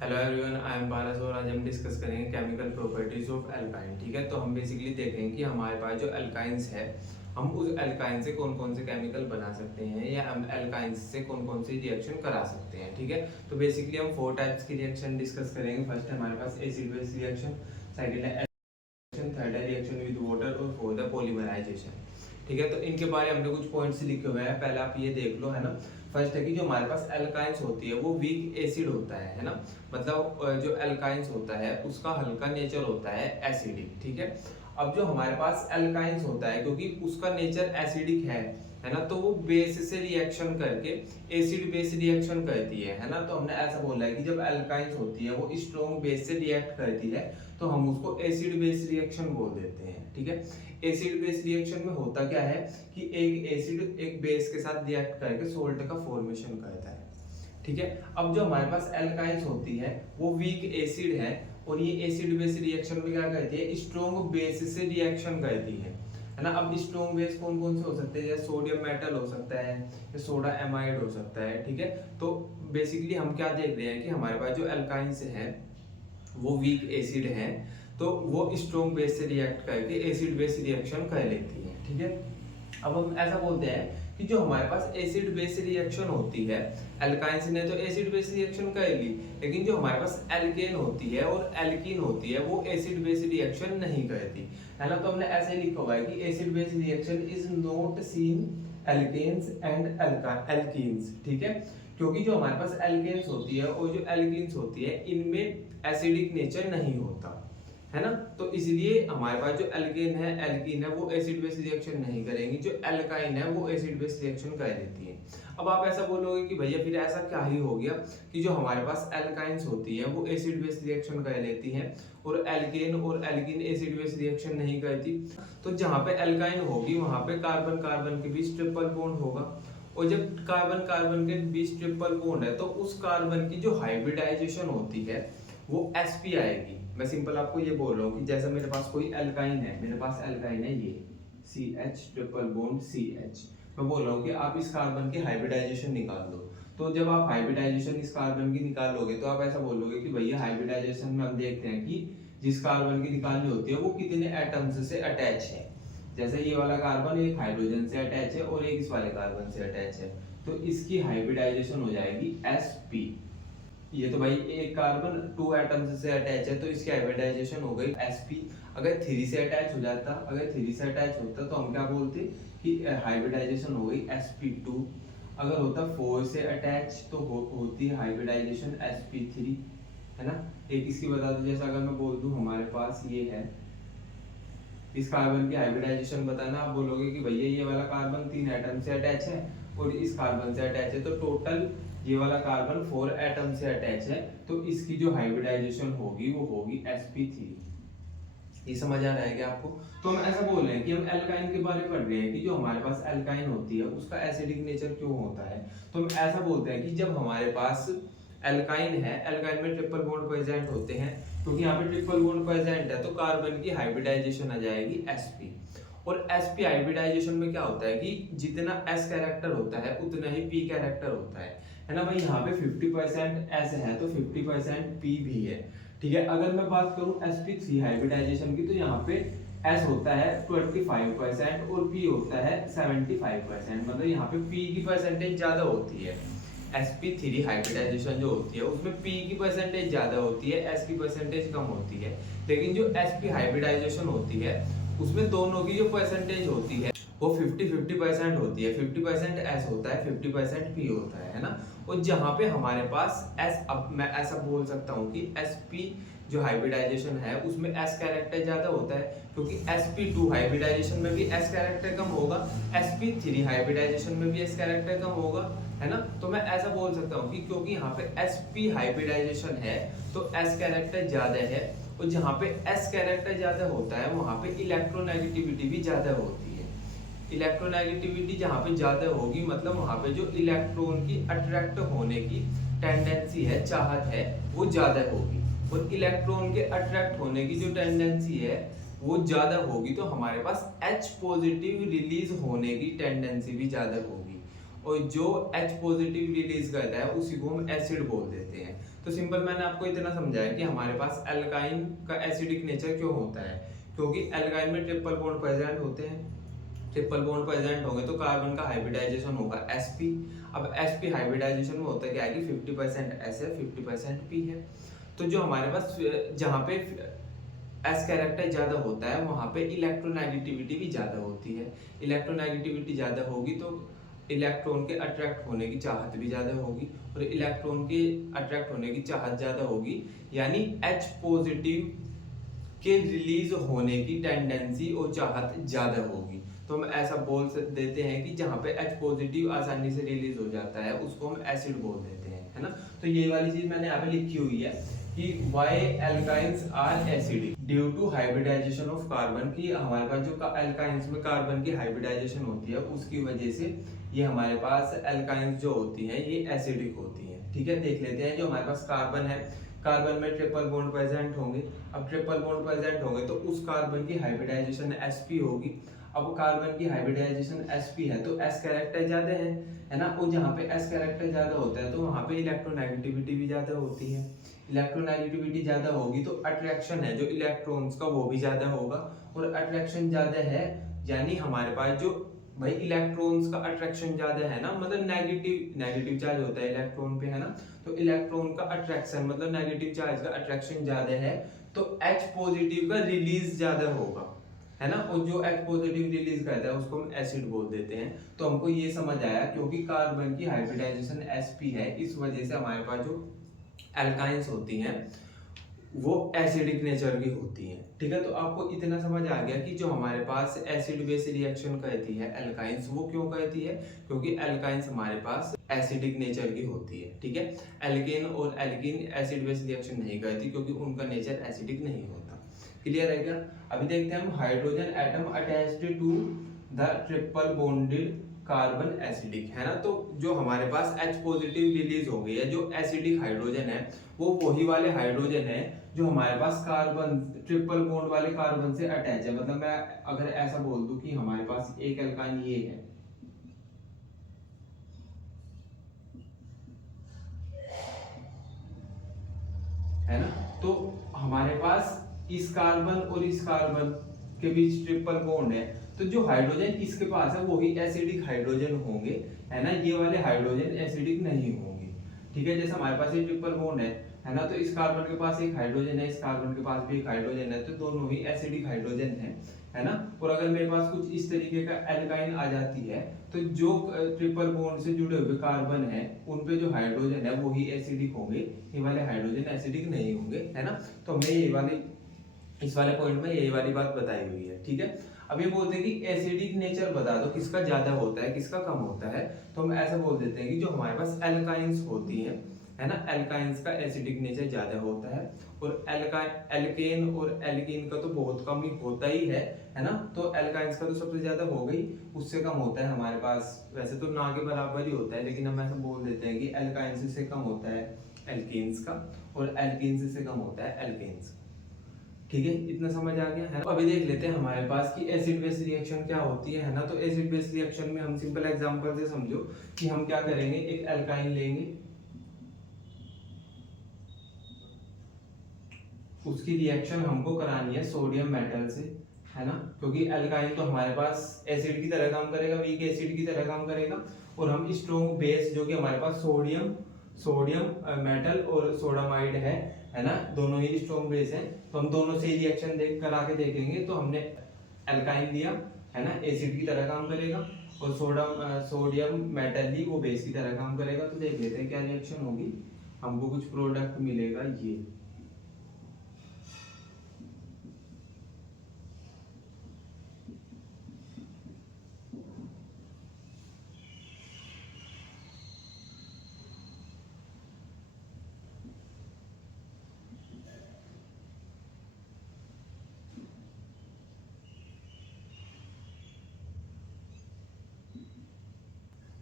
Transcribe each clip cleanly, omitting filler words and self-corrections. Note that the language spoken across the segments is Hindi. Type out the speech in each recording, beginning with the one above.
हेलो एवरीवन, आई एम पारस और आज हम डिस्कस करेंगे केमिकल प्रॉपर्टीज ऑफ एल्काइन। ठीक है, तो हम बेसिकली देखेंगे कि हमारे पास जो एल्काइंस है, हम उस एल्काइन से कौन कौन से केमिकल बना सकते हैं या हम एल्काइंस से कौन कौन सी रिएक्शन करा सकते हैं। ठीक है, तो बेसिकली हम 4 टाइप्स की रिएक्शन डिस्कस करेंगे। फर्स्ट है हमारे पास एसिड बेस रिएक्शन, सेकंड है रिएक्शन, थर्ड है रिएक्शन विद वाटर और फोर्थ है पॉलीमराइजेशन। ठीक है, तो इनके बारे में हमने कुछ पॉइंट्स लिखे हुए हैं, पहले आप ये देख लो, है ना। फर्स्ट है कि जो हमारे पास एल्काइंस होती है वो वीक एसिड होता है ना। मतलब जो एल्काइंस होता है उसका हल्का नेचर होता है एसिडिक। ठीक है, अब जो हमारे पास एल्काइंस होता है क्योंकि उसका नेचर एसिडिक है ना, तो वो बेस से रिएक्शन करके एसिड बेस रिएक्शन करती है ना। तो हमने ऐसा बोला है कि जब एल्काइंस होती है वो स्ट्रॉन्ग बेस से रिएक्ट करती है तो हम उसको एसिड बेस रिएक्शन बोल देते हैं। ठीक है, एसिड बेस रिएक्शन में होता क्या है कि एक एसिड एक बेस के साथ रिएक्ट करके सोल्ट का फॉर्मेशन करता है। ठीक है, अब जो हमारे पास एल्काइंस होती है वो वीक एसिड है और ये एसिड बेस रिएक्शन में क्या करती है, स्ट्रॉन्ग बेस से रिएक्शन करती है ना। अब स्ट्रॉन्ग बेस कौन कौन से हो सकते हैं, जैसे सोडियम मेटल हो सकता है या सोडा एमाइड हो सकता है। ठीक है, तो बेसिकली हम क्या देख रहे हैं कि हमारे पास जो एल्काइंस है वो वीक एसिड है तो वो स्ट्रॉन्ग बेस से रिएक्ट करके एसिड बेस रिएक्शन कर लेती है। ठीक है, अब हम ऐसा बोलते हैं कि जो हमारे पास एसिड बेस रिएक्शन होती है, एल्काइंस ने तो एसिड बेस रिएक्शन कर ली, लेकिन जो हमारे पास एल्केन होती है और एल्कीन होती है वो एसिड बेस रिएक्शन नहीं करती, है ना। तो हमने ऐसे ही लिखा हुआ है कि acid base reaction is not seen alkanes and alkenes. ठीक है, क्योंकि जो हमारे पास एल्केन्स होती है और जो एल्कीन्स होती है इनमें एसिडिक नेचर नहीं होता, है ना। तो इसलिए हमारे पास जो एल्केन है एल्कीन है वो एसिड बेस रिएक्शन नहीं करेंगी, जो एल्काइन है वो एसिड बेस रिएक्शन कर देती है। अब आप ऐसा बोलोगे कि भैया फिर ऐसा क्या ही हो गया कि जो हमारे पास एल्काइंस होती है वो एसिड बेस रिएक्शन कर लेती हैं और एल्केन और एल्कीन एसिड बेस रिएक्शन नहीं करती। तो जहाँ पे एल्काइन होगी वहां पे कार्बन कार्बन के बीच ट्रिपल बॉन्ड होगा और जब कार्बन कार्बन के बीच ट्रिपल बॉन्ड है तो उस कार्बन की जो हाइब्रिडाइजेशन होती है वो sp आएगी। मैं सिंपल आपको ये बोल रहा हूँ कि जैसे मेरे पास कोई एल्काइन है, मेरे पास एल्काइन है ये CH ट्रिपल बॉन्ड CH, मैं बोल रहा हूँ कि आप इस कार्बन की हाइब्रिडाइजेशन निकाल दो। तो जब आप हाइब्रिडाइजेशन इस कार्बन की निकालोगे तो आप ऐसा बोलोगे कि भैया हाइब्रिडाइजेशन में हम देखते हैं कि जिस कार्बन की निकालनी होती है वो कितने एटम्स से अटैच है। जैसे ये वाला कार्बन एक हाइड्रोजन से अटैच है और एक इस वाले कार्बन से अटैच है, तो इसकी हाइब्रिडाइजेशन हो जाएगी sp। ये तो भाई एक कार्बन 2 एटम्स से अटैच है तो इसकी हाइब्रिडाइजेशन हो गई sp। अगर 3 से अटैच हो जाता, अगर 3 से अटैच होता तो हम क्या बोलते कि हाइब्रिडाइजेशन हो गई sp2। अगर होता 4 से अटैच तो होती हाइब्रिडाइजेशन sp3, है ना। एक इसकी बता दो, जैसा अगर मैं बोल दूं हमारे पास ये है, इस कार्बन की हाइब्रिडाइजेशन बताना, आप बोलोगे कि भैया ये वाला कार्बन 3 एटम से अटैच है और इस कार्बन से अटैच है तो टोटल ये वाला कार्बन 4 एटम से अटैच है, तो इसकी जो हाइब्रिडाइजेशन होगी वो होगी sp3। ये समझ आ रहा है क्या आपको। तो हम ऐसा बोल रहे हैं कि हम एल्काइन के बारे में पढ़ रहे हैं कि जो हमारे पास एल्काइन होती है उसका एसिडिक नेचर क्यों होता है। तो हम ऐसा बोलते हैं कि जब हमारे पास एल्काइन है, एल्काइन में ट्रिपल बॉन्ड प्रेजेंट होते हैं, क्योंकि यहाँ पे ट्रिपल बॉन्ड प्रेजेंट है तो कार्बन की हाइब्रिडाइजेशन आ जाएगी sp। और sp हाइब्रिडाइजेशन में क्या होता है कि जितना s कैरेक्टर होता है उतना ही p कैरेक्टर होता है ना। भाई यहाँ पे 50% s है तो 50% p भी है। ठीक है, अगर मैं बात करूं sp3 हाइब्रिडाइजेशन की तो यहाँ पे s होता है 25% और p होता है 75%, मतलब यहाँ पे p की परसेंटेज ज्यादा होती है। sp3 हाइब्रिडाइजेशन जो होती है उसमें p की परसेंटेज ज्यादा होती है, s की परसेंटेज कम होती है। लेकिन जो sp हाइब्रिडाइजेशन होती है उसमें दोनों की जो परसेंटेज होती है वो 50-50% होती है। 50% s होता है, 50% p होता है ना। और जहाँ पे हमारे पास s, अब मैं ऐसा बोल सकता हूँ कि sp जो हाइब्रिडाइजेशन है उसमें s कैरेक्टर ज्यादा होता है, क्योंकि sp2 हाइब्रिडाइजेशन में भी s कैरेक्टर कम होगा, sp3 हाइब्रिडाइजेशन में भी s कैरेक्टर कम होगा, है ना। तो मैं ऐसा बोल सकता हूँ कि क्योंकि यहाँ पे sp हाइब्रिडाइजेशन है तो s कैरेक्टर ज्यादा है और जहाँ पे s कैरेक्टर ज्यादा होता है वहाँ पे इलेक्ट्रोनेगेटिविटी भी ज्यादा होती है। इलेक्ट्रोनेगेटिविटी जहाँ पे ज्यादा होगी मतलब वहाँ पे जो इलेक्ट्रॉन की अट्रैक्ट होने की टेंडेंसी है, चाहत है, वो ज्यादा होगी। और इलेक्ट्रॉन के अट्रैक्ट होने की जो टेंडेंसी है वो ज्यादा होगी तो हमारे पास H पॉजिटिव रिलीज होने की टेंडेंसी भी ज्यादा होगी। और जो H पॉजिटिव रिलीज करता है उसी को हम एसिड बोल देते हैं। तो सिंपल मैंने आपको इतना समझाया कि हमारे पास एल्काइन का एसिडिक नेचर क्यों होता है, क्योंकि एल्काइन में ट्रिपल बॉन्ड प्रेजेंट होते हैं। ट्रिपल बॉन्ड प्रेजेंट होंगे तो कार्बन का हाइब्रिडाइजेशन होगा sp। अब sp हाइब्रिडाइजेशन में होता है क्या है कि 50% s है 50% p है। तो जो हमारे पास जहाँ पे एस कैरेक्टर ज्यादा होता है वहाँ पे इलेक्ट्रोनेगेटिविटी भी ज्यादा होती है। इलेक्ट्रोनेगेटिविटी ज्यादा होगी तो इलेक्ट्रॉन के अट्रैक्ट होने की चाहत भी ज्यादा होगी, और इलेक्ट्रॉन के अट्रैक्ट होने की चाहत ज्यादा होगी यानी H पॉजिटिव के रिलीज होने की टेंडेंसी और चाहत ज्यादा होगी। तो हम ऐसा बोल देते हैं कि जहाँ पे H पॉजिटिव आसानी से रिलीज हो जाता है उसको हम एसिड बोल देते हैं, है ना। तो ये वाली चीज मैंने यहाँ पे लिखी हुई है कि why alkynes are acidic due to hybridisation of carbon, की हमारे पास जो एल्काइंस में कार्बन की हाइब्रिडाइजेशन होती है उसकी वजह से ये हमारे पास एल्काइंस जो होती हैं ये एसिडिक होती हैं। ठीक है, देख लेते हैं। जो हमारे पास कार्बन है, कार्बन में ट्रिपल बॉन्ड प्रेजेंट होंगे। अब ट्रिपल बॉन्ड प्रेजेंट होंगे तो उस कार्बन की हाइब्रिडाइजेशन sp होगी। अब कार्बन की हाइब्रिडाइजेशन sp है तो s कैरेक्टर ज्यादा है ना। और जहाँ पे s कैरेक्टर ज्यादा होता है तो वहाँ पे इलेक्ट्रोनेगेटिविटी भी ज्यादा होती है। इलेक्ट्रोनेगेटिविटी ज्यादा होगी तो अट्रैक्शन है जो इलेक्ट्रॉन्स का वो भी ज्यादा होगा, और अट्रैक्शन ज्यादा है यानी हमारे पास जो भाई इलेक्ट्रॉन्स का अट्रैक्शन ज्यादा है ना, मतलब नेगेटिव चार्ज होता है इलेक्ट्रॉन पे, है ना। तो इलेक्ट्रॉन का अट्रैक्शन मतलब नेगेटिव चार्ज का अट्रैक्शन ज्यादा है तो H पॉजिटिव का रिलीज ज्यादा होगा, है ना। और जो H पॉजिटिव रिलीज करता है उसको हम एसिड बोल देते हैं। तो हमको ये समझ आया क्योंकि कार्बन की हाइब्रिडाइजेशन sp है, इस वजह से हमारे पास जो एल्काइंस होती हैं वो एसिडिक नेचर की होती हैं। ठीक है, तो आपको इतना समझ आ गया कि जो हमारे पास एसिड बेस रिएक्शन कहती है एल्काइंस, वो क्यों कहती है, क्योंकि एल्काइंस हमारे पास एसिडिक नेचर की होती है। ठीक है, एल्केन और एल्कीन एसिड बेस रिएक्शन नहीं करती क्योंकि उनका नेचर एसिडिक नहीं होता। क्लियर है क्या। अभी देखते हैं हम hydrogen atom attached to the triple bonded carbon acidic, है ना। तो जो हमारे पास H पॉजिटिव रिलीज हो गई है, जो एसिडिक हाइड्रोजन है वो वही वाले हाइड्रोजन है जो हमारे पास कार्बन ट्रिपल बॉन्ड वाले कार्बन से अटैच है। मतलब मैं अगर ऐसा बोल दूं कि हमारे पास एक एल्काइन ये है ना। तो हमारे पास इस कार्बन और इस कार्बन के बीच ट्रिपल बॉन्ड है, तो जो हाइड्रोजन इसके पास है वही एसिडिक हाइड्रोजन होंगे, है ना। ये वाले हाइड्रोजन एसिडिक नहीं होंगे। ठीक है, जैसे हमारे पास ये ट्रिपल बॉन्ड है ना। तो इस कार्बन के पास एक हाइड्रोजन है, इस कार्बन के पास भी एक हाइड्रोजन है, तो दोनों ही एसिडिक हाइड्रोजन है ना। और अगर मेरे पास कुछ इस तरीके का एल्काइन आ जाती है तो जो ट्रिपल बॉन्ड से जुड़े हुए कार्बन है उन पे जो हाइड्रोजन है वो ही एसिडिक होंगे, ये वाले हाइड्रोजन एसिडिक नहीं होंगे, है ना। तो हमने ये वाली इस वाले पॉइंट में यही वाली बात बताई हुई है। ठीक है, अब ये बोलते हैं कि एसिडिक नेचर बता दो किसका ज्यादा होता है किसका कम होता है। तो हम ऐसा बोल देते हैं कि जो हमारे पास एल्काइंस होती हैं, है ना, एल्काइंस का एसिडिक नेचर ज्यादा होता है, और एल्केन और एल्कीन का तो बहुत कम ही होता ही है ना। तो एल्काइंस का तो सबसे ज्यादा हो गई, उससे कम होता है हमारे पास, वैसे तो ना के बराबर ही होता है लेकिन हम ऐसा बोल देते हैं कि एल्काइंस से कम होता है एल्कीन्स का, और एल्कीन्स से कम होता है एल्केन्स। ठीक है, इतना समझ आ गया है। अभी देख लेते हैं हमारे पास कि एसिड बेस रिएक्शन क्या होती है ना। तो एसिड बेस रिएक्शन में हम सिंपल एग्जांपल से समझो कि हम क्या करेंगे, एक एल्काइन लेंगे, उसकी रिएक्शन हमको करानी है सोडियम मेटल से, है ना। क्योंकि एल्काइन तो हमारे पास एसिड की तरह काम करेगा, वीक एसिड की तरह काम करेगा, और हम स्ट्रॉन्ग बेस जो कि हमारे पास सोडियम मेटल और सोडामाइड है ना, दोनों ही स्ट्रॉन्ग बेस हैं। तो हम दोनों से रिएक्शन करा के देखेंगे। तो हमने एल्काइन लिया, है ना, एसिड की तरह काम करेगा, और सोडियम मेटल ही वो बेस की तरह काम करेगा। तो देख लेते हैं क्या रिएक्शन होगी, हमको कुछ प्रोडक्ट मिलेगा ये।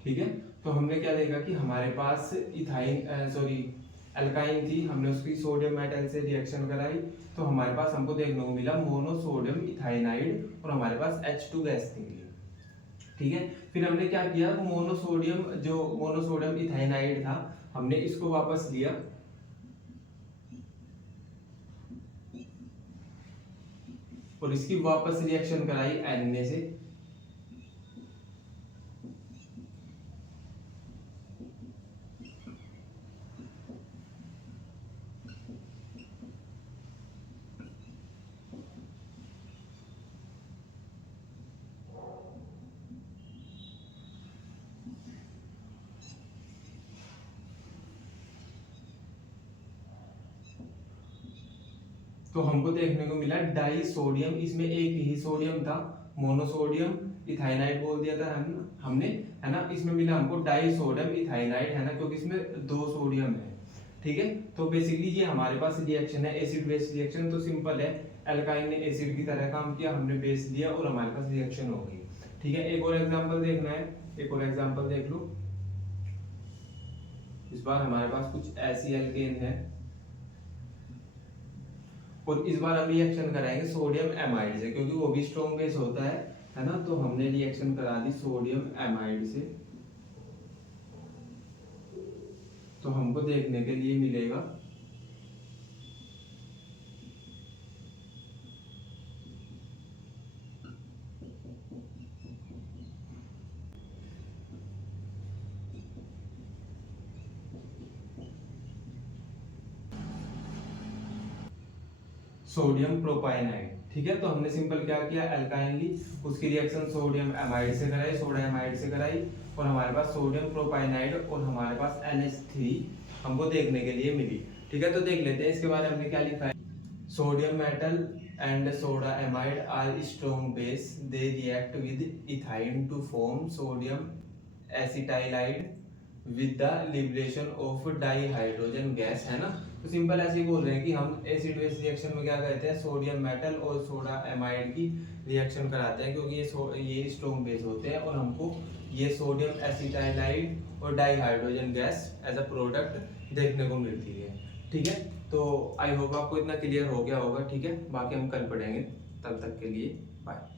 ठीक है, तो हमने क्या देखा कि हमारे पास एल्काइन थी, हमने उसकी सोडियम मेटल से रिएक्शन कराई, तो हमारे पास हमको देखने को मिला मोनोसोडियम इथाइनाइड, और हमारे पास H2 गैस निकली। ठीक है, फिर हमने क्या किया, मोनोसोडियम इथाइनाइड था हमने इसको वापस लिया, और इसकी वापस रिएक्शन कराई Na से, तो हमको देखने को मिला डाई सोडियम, इसमें एक ही सोडियम था, मोनोसोडियम इथाइनाइड बोल दिया था हमने, है ना। इसमें मिला हमको डाई सोडियम इथाइनाइड, है ना, क्योंकि इसमें 2 सोडियम है। ठीक है, तो बेसिकली ये हमारे पास रिएक्शन है, एसिड बेस रिएक्शन। तो सिंपल है, एल्काइन ने एसिड की तरह काम किया, हमने बेस लिया और हमारे पास रिएक्शन हो गई। ठीक है, एक और एग्जांपल देखना है, एक और एग्जांपल देख लो। इस बार हमारे पास कुछ ऐसी एल्केन है और इस बार हम रिएक्शन कराएंगे सोडियम एमाइड से, क्योंकि वो भी स्ट्रॉन्ग बेस होता है ना। तो हमने रिएक्शन करा दी सोडियम एमाइड से, तो हमको देखने के लिए मिलेगा सोडियम प्रोपाइनाइड। ठीक है, तो हमने सिंपल क्या किया, एल्काइन ली, उसकी रिएक्शन सोडियम एमाइड से कराई, सोडा एमाइड से कराई, और हमारे पास सोडियम प्रोपाइनाइड और हमारे पास NH3 हमको देखने के लिए मिली। ठीक है, तो देख लेते हैं इसके बारे में हमने क्या लिखा है। Sodium metal and soda amide are strong base, they react with ethyne to form sodium acetylide with the liberation of dihydrogen gas, है ना। तो सिंपल ऐसे ही बोल रहे हैं कि हम एसिड बेस रिएक्शन में क्या करते हैं, सोडियम मेटल और सोडा एमाइड की रिएक्शन कराते हैं, क्योंकि ये स्ट्रॉन्ग बेस होते हैं और हमको ये सोडियम एसिटाइलाइड और dihydrogen gas as a product देखने को मिलती है। ठीक है, तो आई होप आपको इतना क्लियर हो गया होगा। ठीक है, बाकी हम कल पढ़ेंगे, तब तक के लिए बाय।